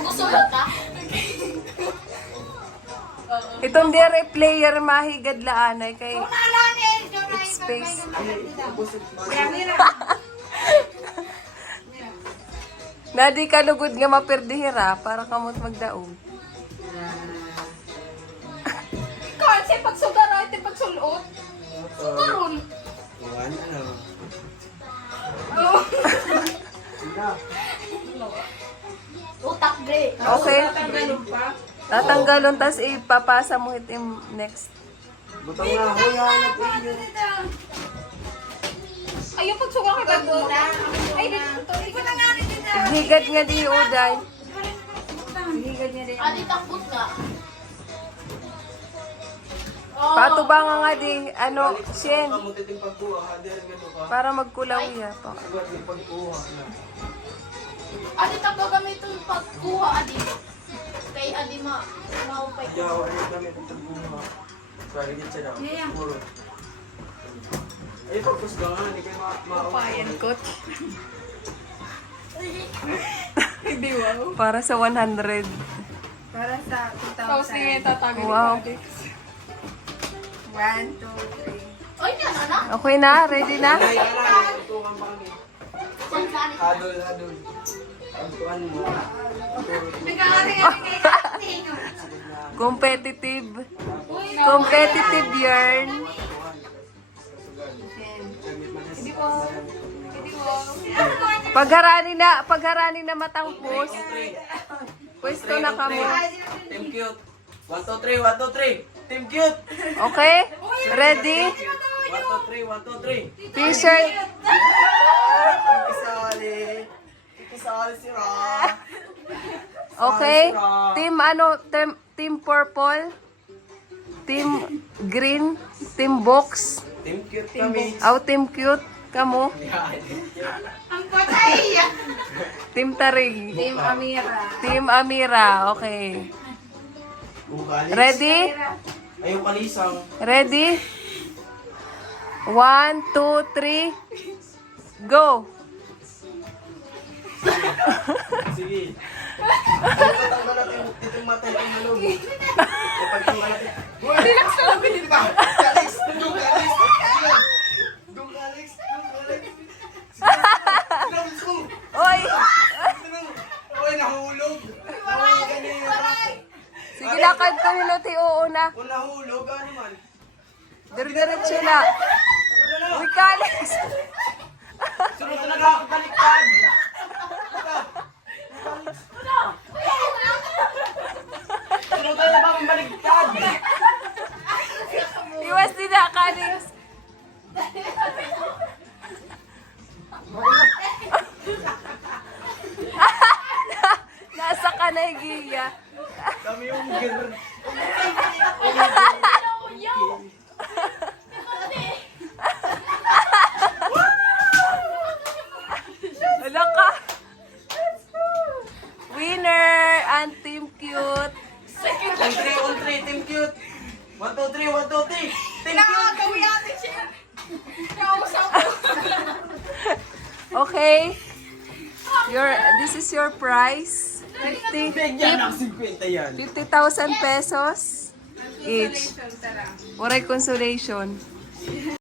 Gusulot ka? Itong dere player mahigad laanay kay it's space. Nadi ka lugod nga maperdihira para kamot magdaog. Kasi pagsugaro, ito pagsulot. Sugaron. Utak, Dre. Okay. Tatanggalon, tas ipapasa mo itim next. Butang na, huyanap inyo. Ayun, pagsugar ka doon. Ay, dito. Ikaw na nga rin dito. Higad nga di uday. Adi, takbot ka. Patubang nga di, ano, Shen, Kamutiting pagkuha, hadir gano'n ka. para magkulaw ya pa. Agad yung pagkuha na. Adi, takbo gamit itong pagkuha, Adi. Kay Adi, maupay ko. Yaw, ano kami itong pagkuha. Sorry, hindi siya daw. Puro. Ay, pagpus ka nga, hindi kayo Payan coach. Hindi, wow. Para sa 100. Para sa Tapos 2,000. nga tatagay Wow. ni Adi. 1, 2, 3. Oy, na, na. Okay na? Ready na? Ay, aray, pagkuhan pa kami. Saan ka, Adi? Hadol, hadol. Pagkuhan mo. Competitive. Competitive yarn. Pagharani na matangpos. Pwesto na kamo. Team cute. 1, 2, 3, 1, 2, 3. Team cute. Okay? Ready? 1, 2, 3, 1, 2, 3. T-shirt. Ikisali. Ikisali si Ra. Okay? Team ano? Team purple? Team green? Team box? Team cute kami. Aw, team cute? Kamo? Ang patay! Team tarig. Team Amira. Team Amira. Okay. Bukalis. Ready? Ayaw kalisang. Ready? 1, 2, 3. Go! Sige. Tanggal natin itong mata itong malog. Pagtanggal natin. Relax ka lang. Hindi ba? Alex! Dung Alex! Dung Alex! Dung Alex! Oy! Uy, nahulog! Nahulog kanina pa. Sige, lakad ko ni Loti. Oo na. Kung nahulog, ano man? Diretso na. Uy, Alex! Sunod na lang, baliktad! Sunod na lang, baliktad! Iwas din na, Alex. Nasa kanay, Gia. Kami yung gear. Wala ka. Winner and Team Cute. On 3, team cute. 1, 2, 3, 1, 2, 3. Team cute. Okay. This is your prize. 50 Bigyan ng 50 yan. 50,000 pesos each. Waray consolation.